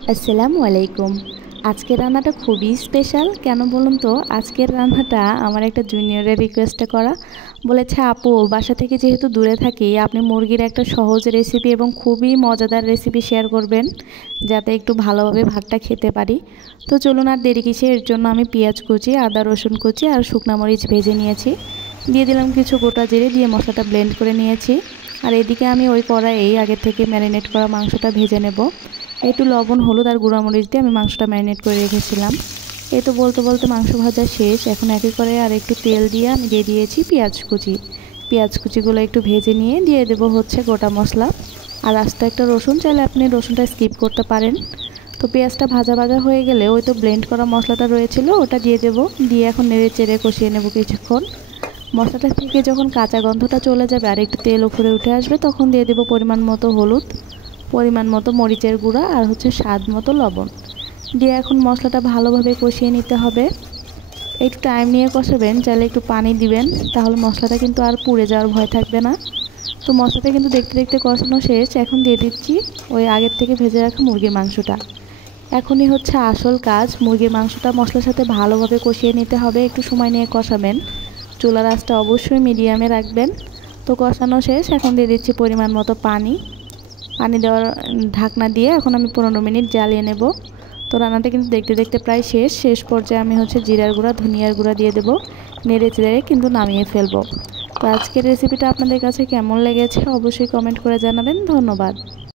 আসসালামু আলাইকুম। আজকের রান্নাটা খুবই স্পেশাল। কেন বলুন তো? আজকের রান্নাটা আমার একটা জুনিয়রের রিকোয়েস্টে করা। বলেছে, আপু বাসা থেকে যেহেতু দূরে থাকি, আপনি মুরগির একটা সহজ রেসিপি এবং খুবই মজাদার রেসিপি শেয়ার করবেন, যাতে একটু ভালোভাবে ভাতটা খেতে পারি। তো চলুন আর দেরি কিসে, এর জন্য আমি পেঁয়াজ কুচি, আদা রসুন কুচি আর শুকনা মরিচ ভেজে নিয়েছি। দিয়ে দিলাম কিছু গোটা জিরে, দিয়ে মশলাটা ব্লেন্ড করে নিয়েছি। আর এদিকে আমি ওই কড়াইয়ে আগে থেকে ম্যারিনেট করা মাংসটা ভেজে নেব। একটু লবণ, হলুদ আর গুঁড়ামরিচ দিয়ে আমি মাংসটা ম্যারিনেট করে রেখেছিলাম। এই তো বলতে বলতে মাংস ভাজা শেষ। এখন একে করে আর একটু তেল দিয়ে আমি দিয়ে দিয়েছি পেঁয়াজ কুচি। পেঁয়াজ কুচিগুলো একটু ভেজে নিয়ে দিয়ে দেবো হচ্ছে গোটা মশলা আর আস্ত একটা রসুন। চাইলে আপনি রসুনটা স্কিপ করতে পারেন। তো পেঁয়াজটা ভাজা ভাজা হয়ে গেলে ওই তো ব্লেন্ড করা মশলাটা রয়েছিল, ওটা দিয়ে দেবো। দিয়ে এখন নেড়ে চেড়ে কষিয়ে নেব কিছুক্ষণ। মশলাটা থেকে যখন কাঁচা গন্ধটা চলে যাবে আর একটু তেল উপরে উঠে আসবে, তখন দিয়ে দেবো পরিমাণ মতো হলুদ, পরিমাণ মতো মরিচের গুঁড়া আর হচ্ছে স্বাদ মতো লবণ। দিয়ে এখন মশলাটা ভালোভাবে কষিয়ে নিতে হবে। একটু টাইম নিয়ে কষাবেন, চাইলে একটু পানি দিবেন, তাহলে মশলাটা কিন্তু আর পুড়ে যাওয়ার ভয় থাকবে না। তো মশলাটা কিন্তু দেখতে দেখতে কষানো শেষ। এখন দিয়ে দিচ্ছি ওই আগের থেকে ভেজে রাখা মুরগির মাংসটা। এখনই হচ্ছে আসল কাজ, মুরগির মাংসটা মশলার সাথে ভালোভাবে কষিয়ে নিতে হবে। একটু সময় নিয়ে কষাবেন, চুলার আঁচটা অবশ্যই মিডিয়ামে রাখবেন। তো কষানো শেষ। এখন দিয়ে দিচ্ছি পরিমাণ মতো পানি। পানি দেওয়ার ঢাকনা দিয়ে এখন আমি 15 মিনিট জ্বালিয়ে নেব। তো রান্নাটা কিন্তু দেখতে দেখতে প্রায় শেষ পর্যায়ে আমি হচ্ছে জিরার গুঁড়া, ধনিয়ার গুঁড়া দিয়ে দেবো। নেড়ে চেড়ে কিন্তু নামিয়ে ফেলবো। তো আজকের রেসিপিটা আপনাদের কাছে কেমন লেগেছে অবশ্যই কমেন্ট করে জানাবেন। ধন্যবাদ।